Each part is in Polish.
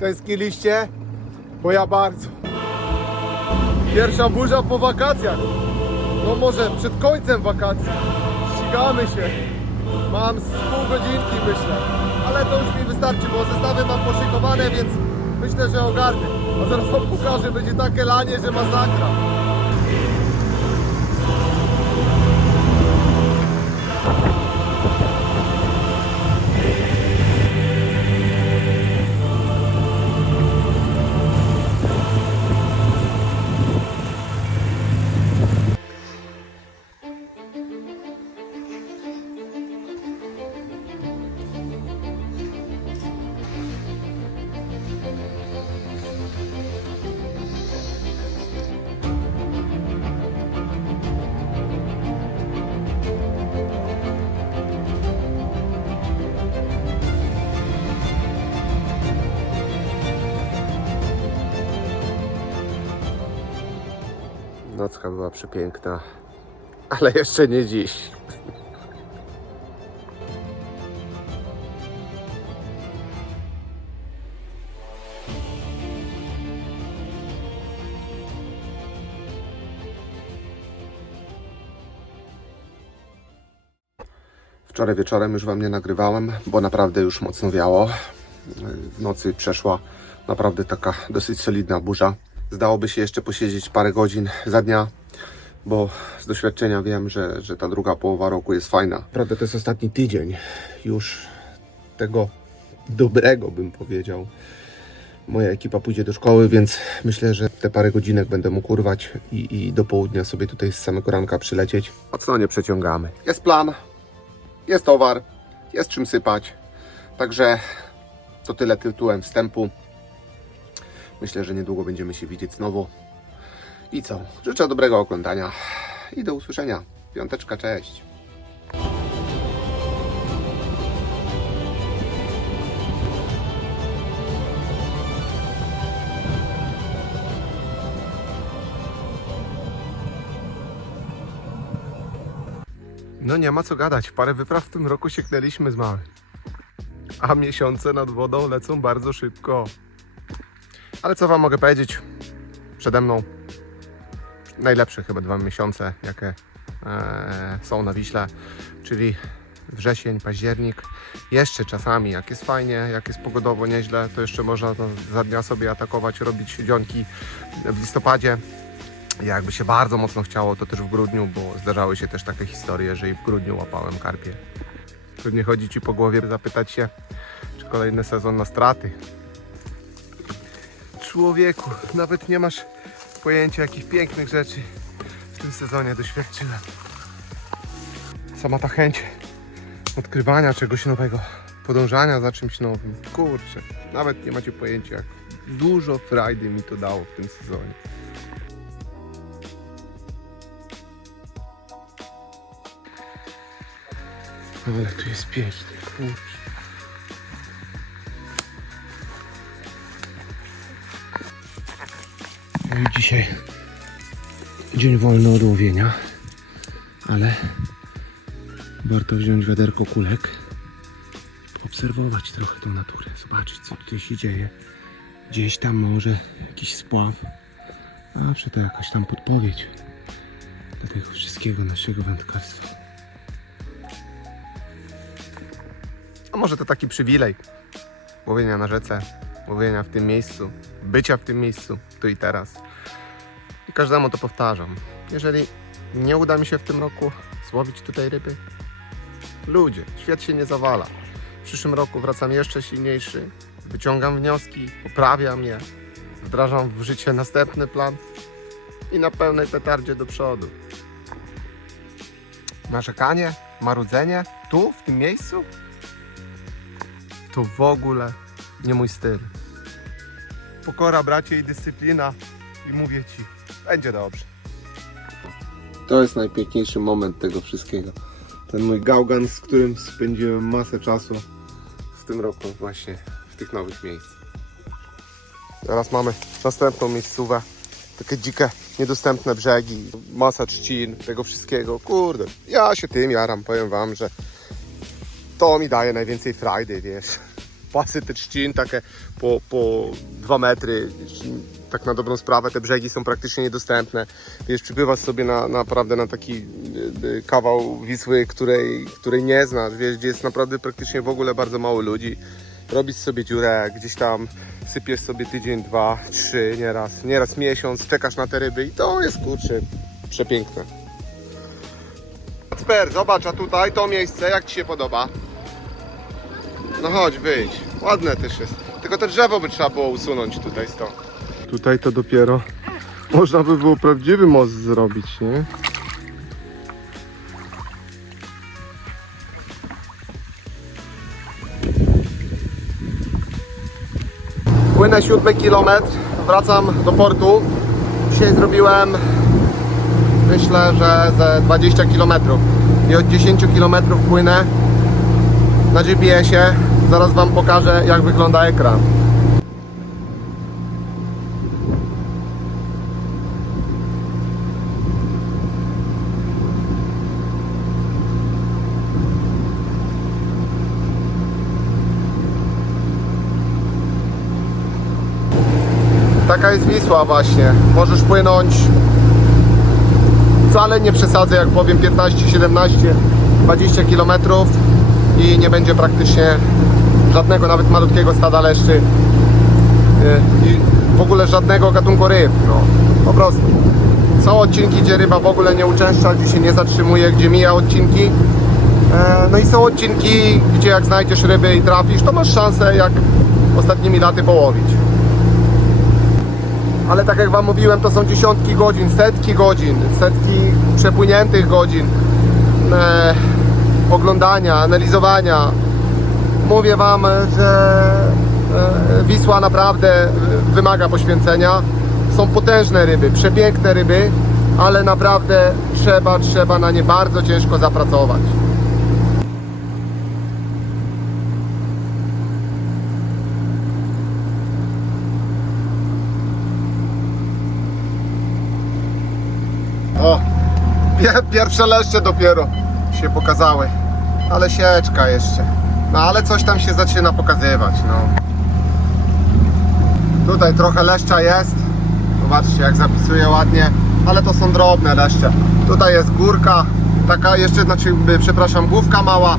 Tęskniliście? Bo ja bardzo. Pierwsza burza po wakacjach. No może przed końcem wakacji. Ścigamy się. Mam z pół godzinki myślę. Ale to już mi wystarczy, bo zestawy mam poszykowane, więc myślę, że ogarnę. A zaraz wam pokażę, będzie takie lanie, że masakra. Nocka była przepiękna, ale jeszcze nie dziś. Wczoraj wieczorem już Wam nie nagrywałem, bo naprawdę już mocno wiało. W nocy przeszła naprawdę taka dosyć solidna burza. Zdałoby się jeszcze posiedzieć parę godzin za dnia, bo z doświadczenia wiem, że, że ta druga połowa roku jest fajna. Prawda, to jest ostatni tydzień już tego dobrego, bym powiedział. Moja ekipa pójdzie do szkoły, więc myślę, że te parę godzinek będę mógł urwać i, i do południa sobie tutaj z samego ranka przylecieć. Mocno nie przeciągamy. Jest plan, jest towar, jest czym sypać. Także to tyle tytułem wstępu. Myślę, że niedługo będziemy się widzieć znowu. I co? Życzę dobrego oglądania i do usłyszenia. Piąteczka, cześć. No nie ma co gadać. Parę wypraw w tym roku sieknęliśmy z mały. A miesiące nad wodą lecą bardzo szybko. Ale co Wam mogę powiedzieć? Przede mną najlepsze chyba dwa miesiące, jakie e, są na Wiśle, czyli wrzesień, październik. Jeszcze czasami, jak jest fajnie, jak jest pogodowo nieźle, to jeszcze można za dnia sobie atakować, robić dzionki w listopadzie. Jakby się bardzo mocno chciało, to też w grudniu, bo zdarzały się też takie historie, że i w grudniu łapałem karpie. Pewnie chodzi Ci po głowie zapytać się, czy kolejny sezon na straty. Człowieku, nawet nie masz pojęcia, jakich pięknych rzeczy w tym sezonie doświadczyłem. Sama ta chęć odkrywania czegoś nowego, podążania za czymś nowym. Kurczę, nawet nie macie pojęcia, jak dużo frajdy mi to dało w tym sezonie. Ale tu jest pięknie, kurczę. Dzisiaj dzień wolny od łowienia, ale warto wziąć wiaderko kulek, obserwować trochę tą naturę, zobaczyć co tutaj się dzieje. Gdzieś tam może jakiś spław, a zawsze to jakaś tam podpowiedź do tego wszystkiego naszego wędkarstwa. A może to taki przywilej łowienia na rzece, łowienia w tym miejscu, bycia w tym miejscu, tu i teraz. Każdemu to powtarzam. Jeżeli nie uda mi się w tym roku złowić tutaj ryby, ludzie, świat się nie zawala. W przyszłym roku wracam jeszcze silniejszy, wyciągam wnioski, poprawiam je, wdrażam w życie następny plan i na pełnej petardzie do przodu. Narzekanie, marudzenie tu, w tym miejscu? To w ogóle nie mój styl. Pokora, bracie i dyscyplina. I mówię ci, będzie dobrze. To jest najpiękniejszy moment tego wszystkiego. Ten mój gałgan, z którym spędziłem masę czasu w tym roku właśnie w tych nowych miejscach. Teraz mamy następną miejscówę. Takie dzikie, niedostępne brzegi, masa trzcin, tego wszystkiego. Kurde, ja się tym jaram, powiem wam, że to mi daje najwięcej frajdy, wiesz. Zapasy, te trzcin takie po, po 2 metry. Tak na dobrą sprawę, te brzegi są praktycznie niedostępne. Wiesz, przypływasz sobie na, naprawdę na taki y, y, kawał Wisły, której, której nie znasz, wiesz, gdzie jest naprawdę praktycznie w ogóle bardzo mało ludzi. Robisz sobie dziurę, gdzieś tam sypiesz sobie tydzień, dwa, trzy, nieraz, nieraz miesiąc, czekasz na te ryby i to jest kurczę przepiękne. Kacper, zobacz, a tutaj to miejsce, jak Ci się podoba? No chodź, wyjdź. Ładne też jest. Tylko te drzewo by trzeba było usunąć tutaj stąd. Tutaj to dopiero można by było prawdziwy most zrobić, nie? Płynę siódmy kilometr, wracam do portu. Dzisiaj zrobiłem myślę, że ze 20 km i od 10 km płynę na GPS-ie. Zaraz Wam pokażę jak wygląda ekran. Taka jest Wisła właśnie. Możesz płynąć wcale nie przesadzę, jak powiem 15, 17, 20 km i nie będzie praktycznie żadnego, nawet malutkiego stada leszczy yy, i w ogóle żadnego gatunku ryb. No, po prostu. Są odcinki, gdzie ryba w ogóle nie uczęszcza, gdzie się nie zatrzymuje, gdzie mija odcinki. E, No i są odcinki, gdzie jak znajdziesz ryby i trafisz, to masz szansę jak ostatnimi laty połowić ale tak jak Wam mówiłem, to są dziesiątki godzin, setki godzin, setki przepłyniętych godzin e, oglądania, analizowania. Mówię Wam, że e, Wisła naprawdę wymaga poświęcenia. Są potężne ryby, przepiękne ryby, ale naprawdę trzeba, trzeba na nie bardzo ciężko zapracować. O, pie- pierwsze leszcze dopiero się pokazały, ale sieczka jeszcze. No ale coś tam się zaczyna pokazywać, no. Tutaj trochę leszcza jest. Zobaczcie jak zapisuje ładnie, ale to są drobne leszcze. Tutaj jest górka, taka jeszcze, znaczy, przepraszam, główka mała,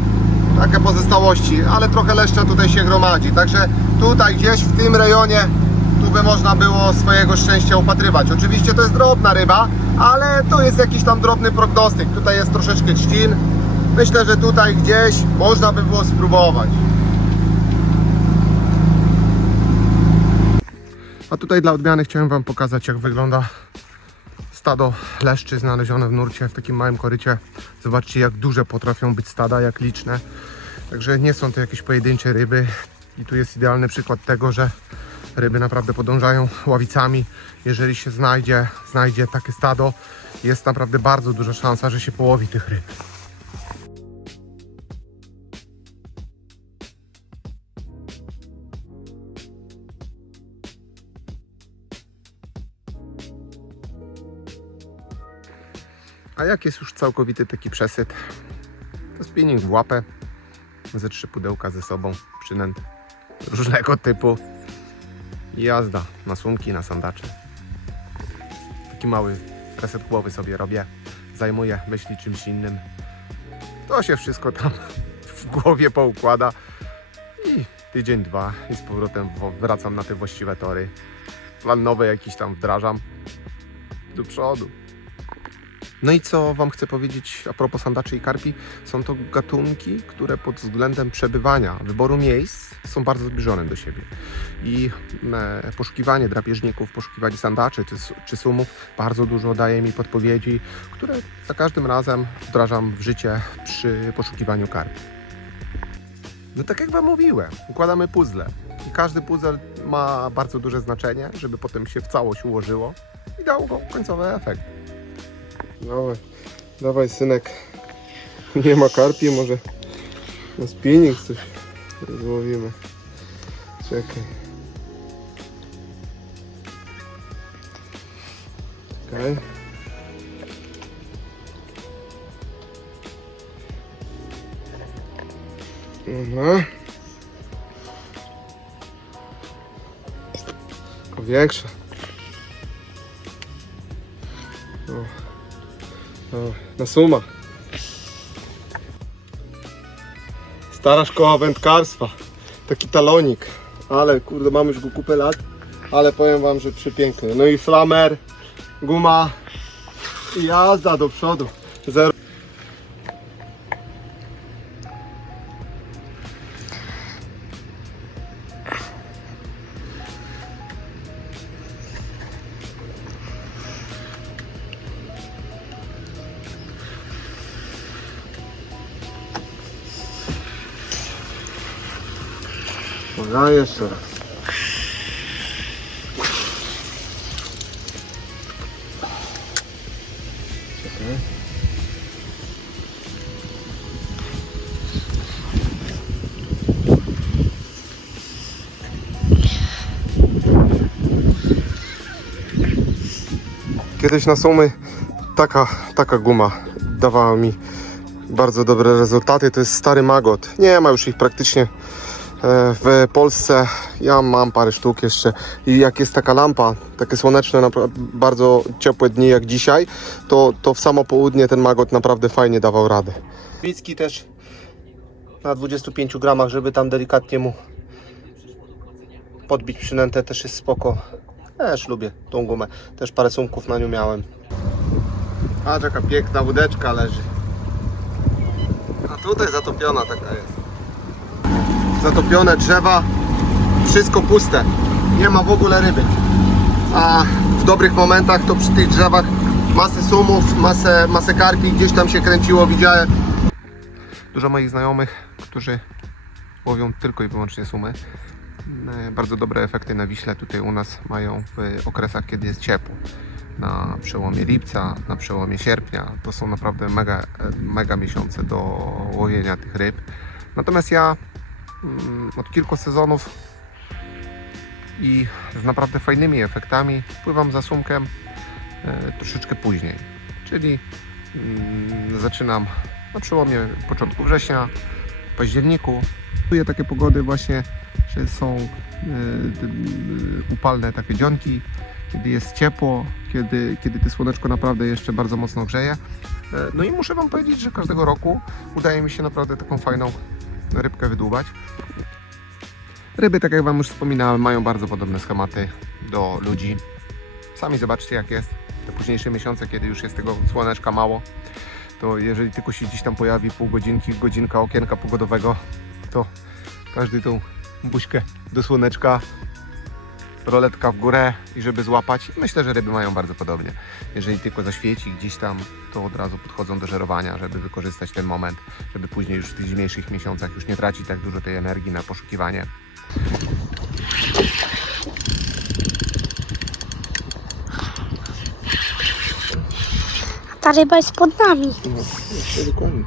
takie pozostałości, ale trochę leszcza tutaj się gromadzi. Także tutaj gdzieś w tym rejonie by można było swojego szczęścia upatrywać. Oczywiście to jest drobna ryba, ale to jest jakiś tam drobny prognostyk. Tutaj jest troszeczkę trzcin. Myślę, że tutaj gdzieś można by było spróbować. A tutaj dla odmiany chciałem Wam pokazać, jak wygląda stado leszczy znalezione w nurcie w takim małym korycie. Zobaczcie, jak duże potrafią być stada, jak liczne. Także nie są to jakieś pojedyncze ryby. I tu jest idealny przykład tego, że ryby naprawdę podążają ławicami. Jeżeli się znajdzie, znajdzie takie stado, jest naprawdę bardzo duża szansa, że się połowi tych ryb. A jak jest już całkowity taki przesyt, to spinning w łapę, ze trzy pudełka ze sobą, przynęt różnego typu jazda na sumki, na sandacze. Taki mały reset głowy sobie robię, zajmuję myśli czymś innym. To się wszystko tam w głowie poukłada i tydzień, dwa i z powrotem wracam na te właściwe tory. Plan nowy jakiś tam wdrażam do przodu. No i co Wam chcę powiedzieć a propos sandaczy i karpi? Są to gatunki, które pod względem przebywania, wyboru miejsc są bardzo zbliżone do siebie. I e, poszukiwanie drapieżników, poszukiwanie sandaczy czy, czy sumów bardzo dużo daje mi podpowiedzi, które za każdym razem wdrażam w życie przy poszukiwaniu karpi. No tak jak Wam mówiłem, układamy puzzle. I każdy puzzle ma bardzo duże znaczenie, żeby potem się w całość ułożyło i dało go końcowy efekt. Dawaj, dawaj synek. Nie ma karpi, może na spinning coś złowimy. Czekaj. Czekaj. Mhm. Aha. Większa. O, na suma. Stara szkoła wędkarstwa. Taki talonik. Ale kurde, mamy już go kupę lat. Ale powiem wam, że przepiękny. No i flamer, guma i jazda do przodu. Zero. Kiedyś na sumy taka, taka guma dawała mi bardzo dobre rezultaty. To jest stary magot. Nie ma już ich praktycznie e, w Polsce. Ja mam parę sztuk jeszcze i jak jest taka lampa, takie słoneczne, bardzo ciepłe dni jak dzisiaj, to, to w samo południe ten magot naprawdę fajnie dawał radę. Wicki też na 25 gramach, żeby tam delikatnie mu podbić przynętę też jest spoko. Też lubię tą gumę. Też parę sumków na nią miałem. A jaka piękna łódeczka leży. A tutaj zatopiona taka jest. Zatopione drzewa, wszystko puste. Nie ma w ogóle ryby. A w dobrych momentach to przy tych drzewach masę sumów, masę, masę karpi gdzieś tam się kręciło, widziałem. Dużo moich znajomych, którzy łowią tylko i wyłącznie sumy. E, Bardzo dobre efekty na Wiśle tutaj u nas mają w okresach, kiedy jest ciepło. Na przełomie lipca, na przełomie sierpnia. To są naprawdę mega, e, mega miesiące do łowienia tych ryb. Natomiast ja mm, od kilku sezonów i z naprawdę fajnymi efektami pływam za sumkiem e, troszeczkę później. Czyli mm, zaczynam na przełomie początku września, październiku. Czuję takie pogody właśnie, że są e, d- upalne takie dzionki, kiedy jest ciepło, kiedy, kiedy to słoneczko naprawdę jeszcze bardzo mocno grzeje. E, No i muszę Wam powiedzieć, że każdego roku udaje mi się naprawdę taką fajną rybkę wydłubać. Ryby, tak jak Wam już wspominałem, mają bardzo podobne schematy do ludzi. Sami zobaczcie jak jest. Te późniejsze miesiące, kiedy już jest tego słoneczka mało, to jeżeli tylko się gdzieś tam pojawi pół godzinki, godzinka okienka pogodowego, to każdy tą buźkę do słoneczka, roletka w górę i żeby złapać. Myślę, że ryby mają bardzo podobnie. Jeżeli tylko zaświeci gdzieś tam, to od razu podchodzą do żerowania, żeby wykorzystać ten moment, żeby później już w tych zimniejszych miesiącach już nie tracić tak dużo tej energii na poszukiwanie. Ta ryba jest pod nami. No, dokładnie.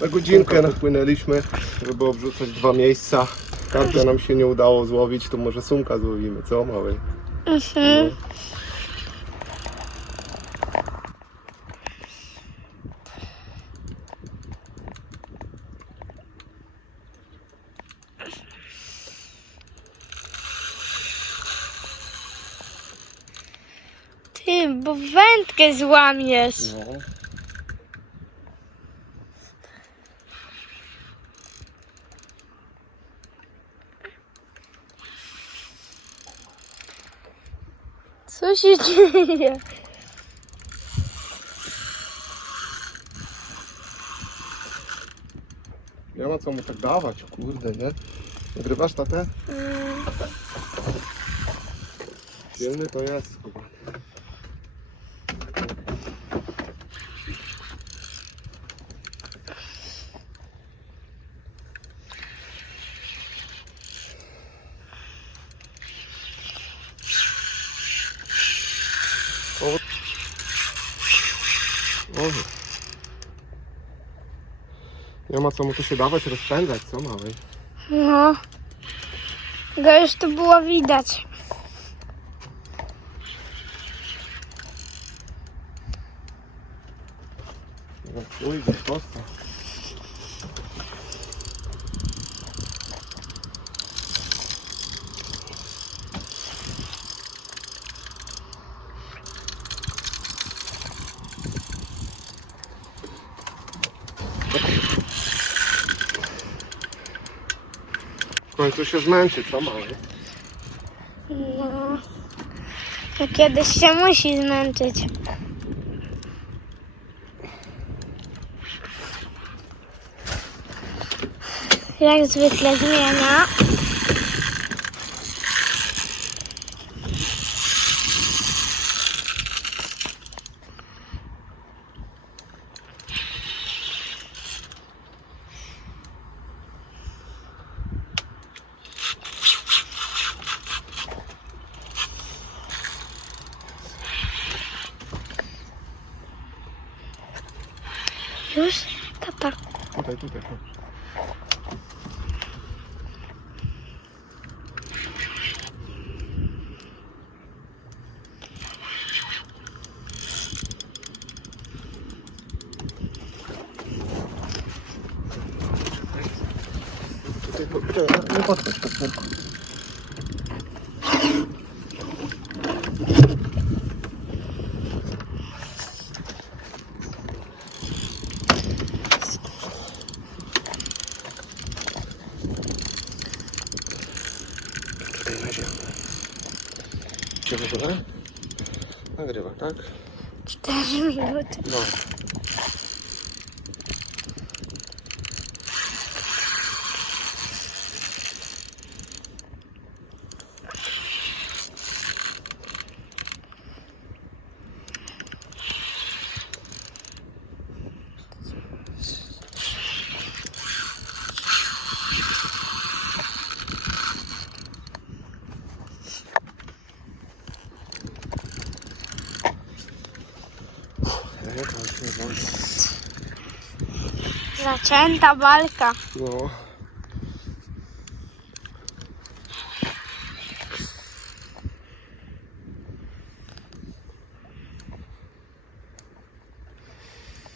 Na godzinkę napłynęliśmy, żeby obrzucać dwa miejsca. Karpia nam się nie udało złowić, to może sumka złowimy, co mały? Mhm. Ty, bo wędkę złamiesz. No. Co się dzieje? Nie ma co mu tak dawać, kurde, nie? Nagrywasz tatę? Silny to jest, chyba. O. O. Nie ma co mu tu się dawać, rozpędzać, co mały? No. Go już tu było widać. No, pójdzie prosto. Końcu się zmęczy, co mały? No. No Kiedyś się musi zmęczyć. Jak zwykle zmienia. Już? Tata. Tutaj, tutaj. Tutaj, nie podchodź, w ogóle? Nagrywa, tak? Cztery minuty. No. Nie, to już nie może. Zaczęta walka. No.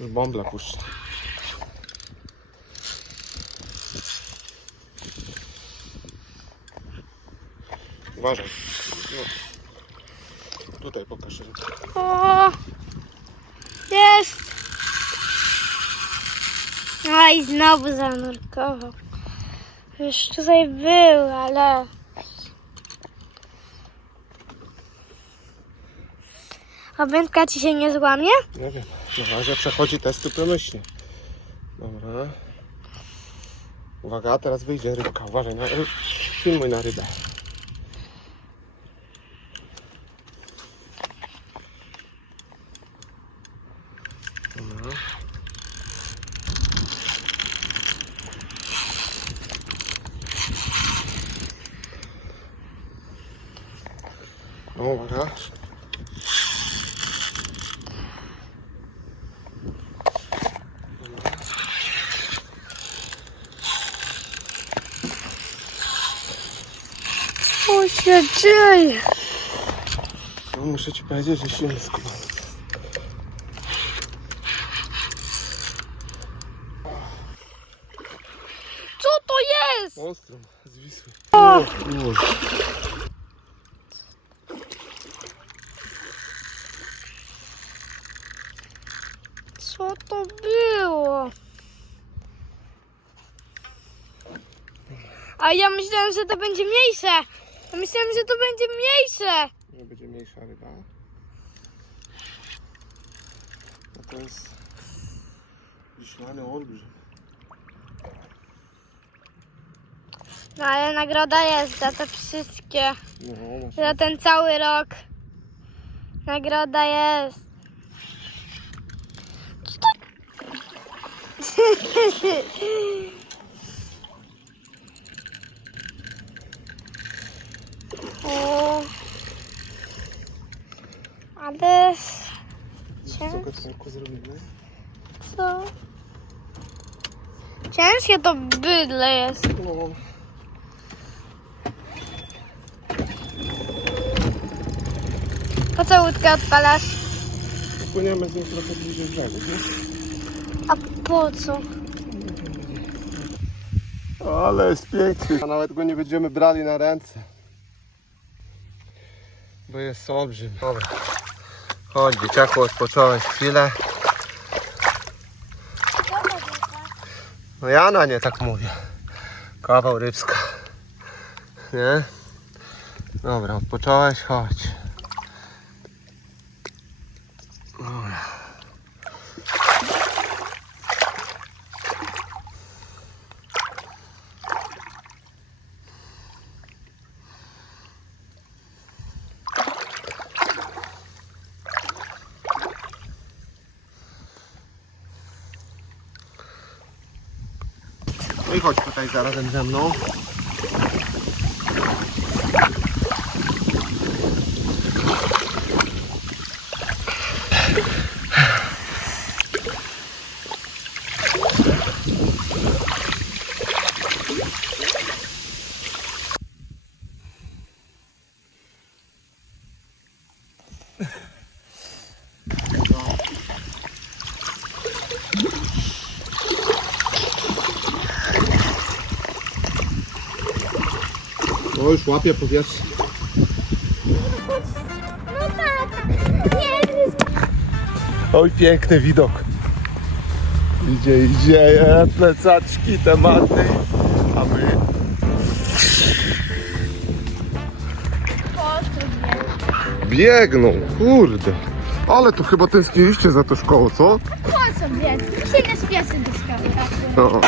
Już bąbla puszczę. Uważaj. No. Tutaj pokaż rękę. O! Jest! A i znowu zanurkował. Już tutaj był, ale... A wędka ci się nie złamie? Nie wiem. Na razie przechodzi testy promyślnie. Dobra. Uwaga, teraz wyjdzie rybka. Uważaj, na, filmuj na rybę. Dobra. No, uwaga. Co się dzieje? No, muszę ci powiedzieć, że silny skubany. Co to jest? Ostro, z Wisły. O! Uż. Co to było? A ja myślałem, że to będzie mniejsze. Myślałem, że to będzie mniejsze. Nie będzie mniejsza ryba. A to jest wiślany olbrzym. No ale nagroda jest za te wszystkie. No, masz Za ten cały rok. Nagroda jest. Co to? Ale zrobimy? co? Ciężkie to bydle jest. No. Po co łódkę odpalasz? Płyniemy z nim trochę bliżej brzegu, nie? A po co? Ale jest piękny. A nawet go nie będziemy brali na ręce. Bo jest olbrzym. Dobra. Chodź dzieciaku, odpocząłeś chwilę. No ja na nie tak mówię. Kawał rybska. Nie? Dobra, odpocząłeś, chodź. No i tutaj zarazem ze mną. O, już łapie powietrze. No tak. Nie, Oj, piękny widok. Idzie, idzie, e, plecaczki, tematy. A my... Biegną, kurde. Ale to chyba tęskniliście za tą szkołą, co? Po co biec? Się nie spieszy do skały. No. Co?